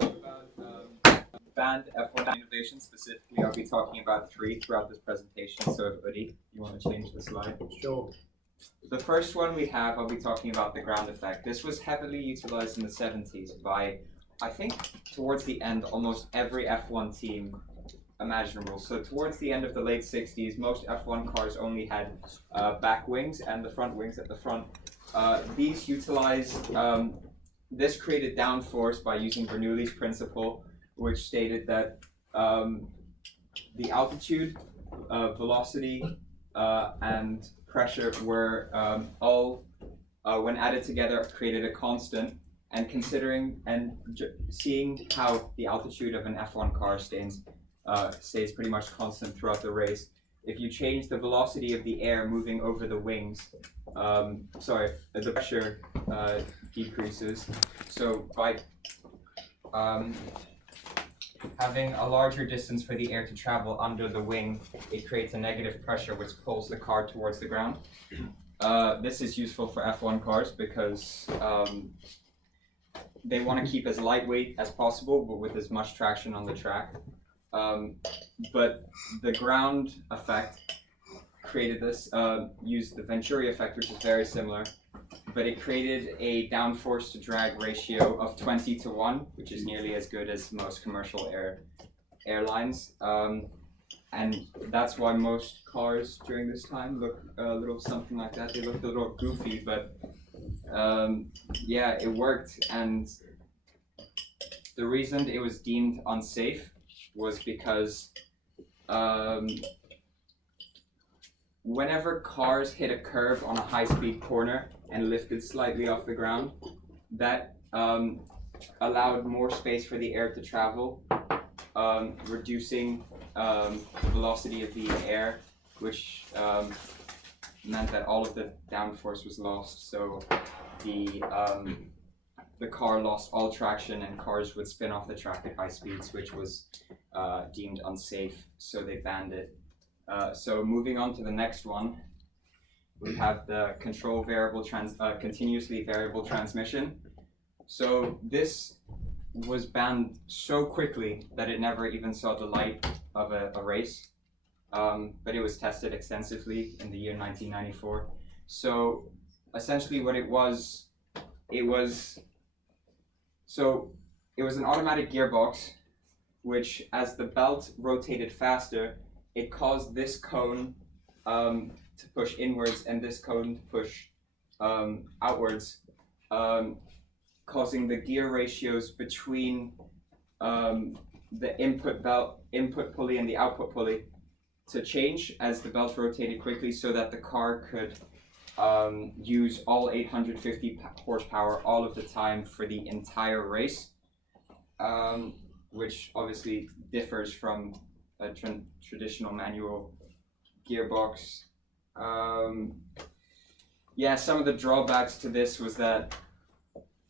About banned F1 innovations specifically, I'll be talking about three throughout this presentation. So, Udi, you want to change the slide? Sure. The first one we have, I'll be talking about the ground effect. This was heavily utilized in the 70s by, I think, towards the end, almost every F1 team imaginable. So towards the end of the late 60s, most F1 cars only had back wings and the front wings at the front. These utilized, this created downforce by using Bernoulli's principle, which stated that the altitude, velocity, and pressure were all, when added together, created a constant. And considering and seeing how the altitude of an F1 car stays pretty much constant throughout the race, if you change the velocity of the air moving over the wings, the pressure decreases. So by having a larger distance for the air to travel under the wing, it creates a negative pressure which pulls the car towards the ground. This is useful for F1 cars because they want to keep as lightweight as possible, but with as much traction on the track. But the ground effect created this, used the Venturi effect, which is very similar, but it created a downforce to drag ratio of 20:1, which is nearly as good as most commercial airlines. And that's why most cars during this time look a little something like that. They looked a little goofy, but yeah, it worked. And the reason it was deemed unsafe was because whenever cars hit a curve on a high-speed corner and lifted slightly off the ground, that allowed more space for the air to travel, reducing the velocity of the air, which meant that all of the downforce was lost. So the car lost all traction and cars would spin off the track at high speeds, which was deemed unsafe, so they banned it. So moving on to the next one, we have the control variable continuously variable transmission. So this was banned so quickly that it never even saw the light of a race, but it was tested extensively in the year 1994. So essentially what it was an automatic gearbox, which as the belt rotated faster, it caused this cone to push inwards and this cone to push outwards, causing the gear ratios between the input pulley and the output pulley to change as the belt rotated quickly, so that the car could use all 850 horsepower all of the time for the entire race, which obviously differs from a traditional manual gearbox. Yeah, some of the drawbacks to this was that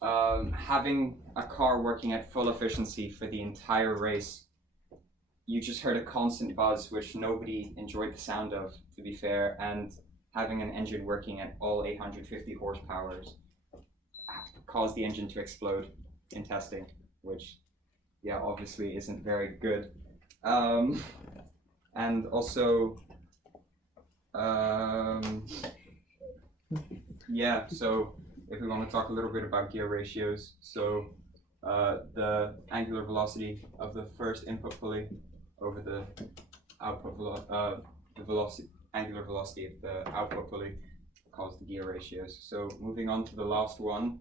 having a car working at full efficiency for the entire race, you just heard a constant buzz, which nobody enjoyed the sound of, to be fair, and having an engine working at all 850 horsepower caused the engine to explode in testing, which, yeah, obviously isn't very good. And also, yeah, so if we want to talk a little bit about gear ratios, so the angular velocity of the first input pulley over the output angular velocity of the output pulley caused the gear ratios. So moving on to the last one,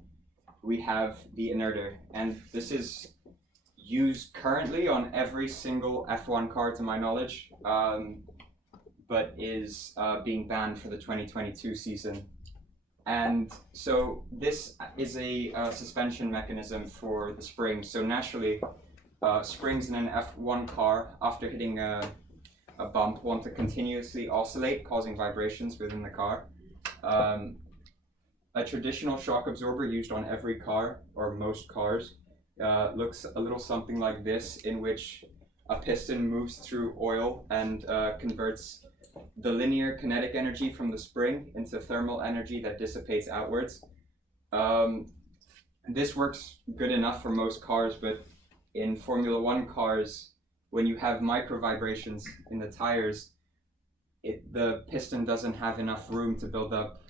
we have the Inertia, and this is used currently on every single F1 car to my knowledge, but is being banned for the 2022 season. And so this is a suspension mechanism for the springs. So naturally, springs in an F1 car, after hitting a bump, want to continuously oscillate, causing vibrations within the car. A traditional shock absorber used on every car, or most cars, looks a little something like this, in which a piston moves through oil and converts the linear kinetic energy from the spring into thermal energy that dissipates outwards. This works good enough for most cars, but in Formula One cars, when you have micro vibrations in the tires, the piston doesn't have enough room to build up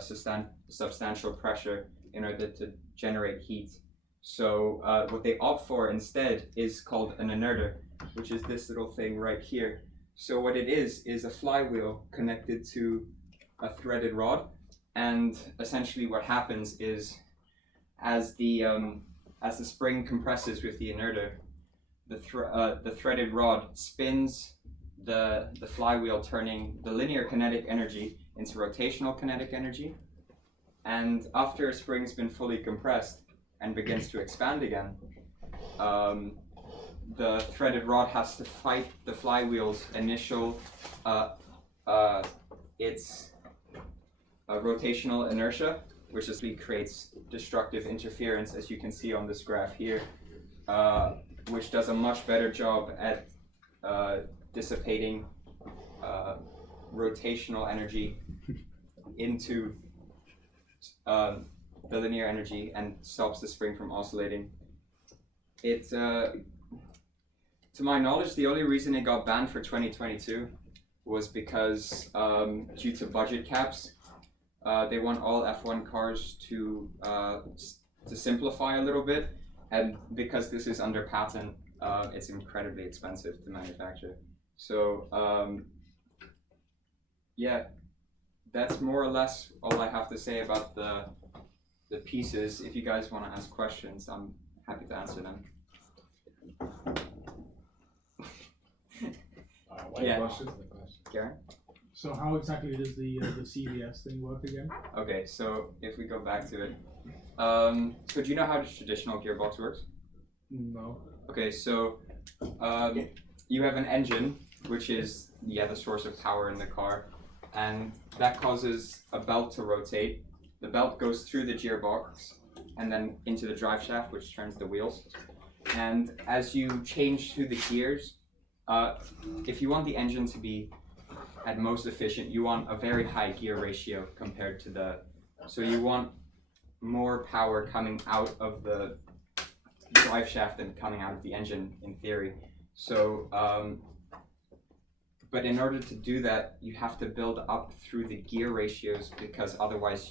substantial pressure in order to generate heat. So what they opt for instead is called an inerter, which is this little thing right here. So what it is a flywheel connected to a threaded rod, and essentially what happens is as the spring compresses with the inerter, the threaded rod spins the flywheel, turning the linear kinetic energy into rotational kinetic energy. And after a spring's been fully compressed and begins to expand again, the threaded rod has to fight the flywheel's initial rotational inertia, which just creates destructive interference, as you can see on this graph here, which does a much better job at dissipating rotational energy into the linear energy and stops the spring from oscillating. To my knowledge, the only reason it got banned for 2022 was because due to budget caps, they want all F1 cars to simplify a little bit, and because this is under patent, it's incredibly expensive to manufacture. So yeah, that's more or less all I have to say about the pieces. If you guys want to ask questions, I'm happy to answer them. Questions? Garen? So how exactly does the CVS thing work again? Okay, so if we go back to it, so do you know how the traditional gearbox works? No. Okay, so you have an engine, which is the source of power in the car, and that causes a belt to rotate. The belt goes through the gearbox and then into the drive shaft, which turns the wheels. And as you change through the gears, if you want the engine to be at most efficient, you want a very high gear ratio compared to so you want more power coming out of the drive shaft than coming out of the engine in theory. So, but in order to do that, you have to build up through the gear ratios, because otherwise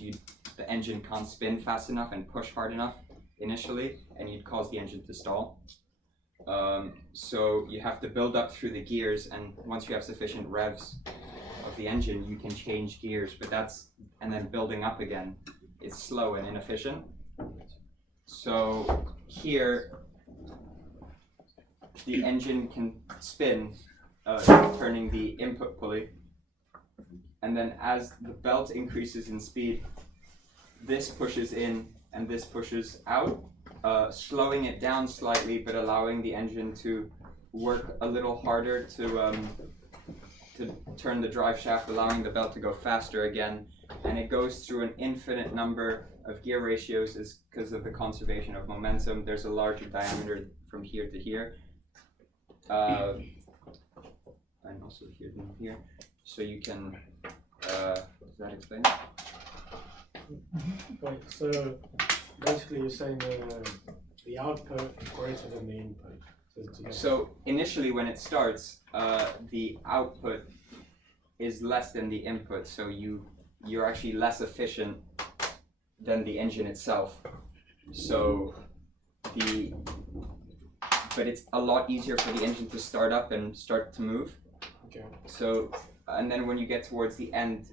the engine can't spin fast enough and push hard enough initially, and you'd cause the engine to stall. So you have to build up through the gears, and once you have sufficient revs of the engine, you can change gears, and then building up again, it's slow and inefficient. So here, the engine can spin, turning the input pulley, and then as the belt increases in speed, this pushes in and this pushes out, slowing it down slightly, but allowing the engine to work a little harder to turn the drive shaft, allowing the belt to go faster again. And it goes through an infinite number of gear ratios because of the conservation of momentum. There's a larger diameter from here to here, and also here than here. So you can, does that explain it? Wait, so basically you're saying the output is greater than the input. So initially when it starts, the output is less than the input, so you're actually less efficient than the engine itself. So but it's a lot easier for the engine to start up and start to move. Okay. So, and then when you get towards the end,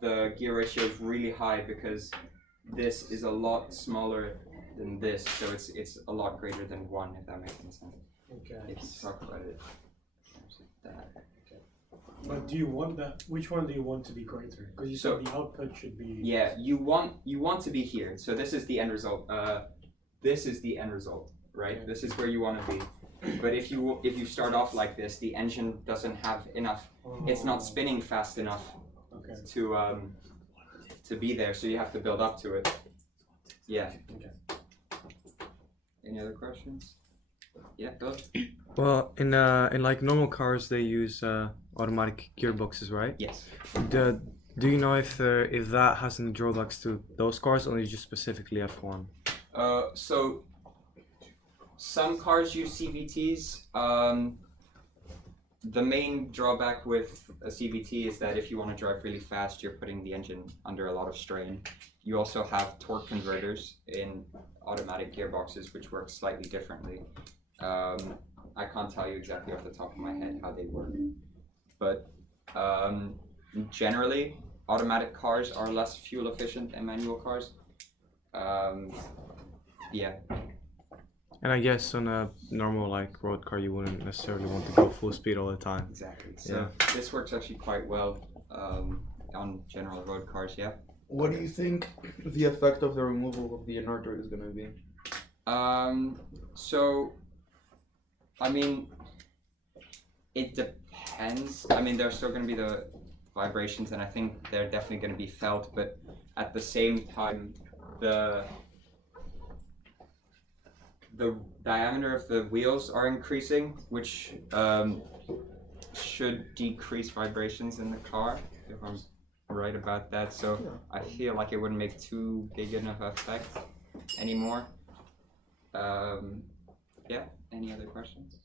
the gear ratio is really high because this is a lot smaller than this, so it's a lot greater than 1, if that makes any sense. Okay. If you talk about it like that. Okay. But do you want that? Which one do you want to be greater? Because you said the output should be. Yeah, you want to be here. So this is the end result. This is the end result, right? Okay. This is where you want to be. But if you start off like this, the engine doesn't have enough. It's not spinning fast enough. Okay. To be there, so you have to build up to it. Yeah. Okay. Any other questions? Yeah, Philip? Well, in like normal cars, they use automatic gearboxes, right? Yes. Do you know if that has any drawbacks to those cars, or is it just specifically F1? So some cars use CVTs. The main drawback with a CVT is that if you want to drive really fast, you're putting the engine under a lot of strain. You also have torque converters in automatic gearboxes, which work slightly differently. I can't tell you exactly off the top of my head how they work, but generally, automatic cars are less fuel efficient than manual cars. Yeah. And I guess on a normal like road car, you wouldn't necessarily want to go full speed all the time. Exactly. So this works actually quite well on general road cars. Yeah. What do you think the effect of the removal of the inertia is going to be? So, I mean, it depends. I mean, there's still going to be the vibrations, and I think they're definitely going to be felt. But at the same time, the diameter of the wheels are increasing, which should decrease vibrations in the car, if I'm right about that. So I feel like it wouldn't make too big enough effect anymore. Yeah, any other questions?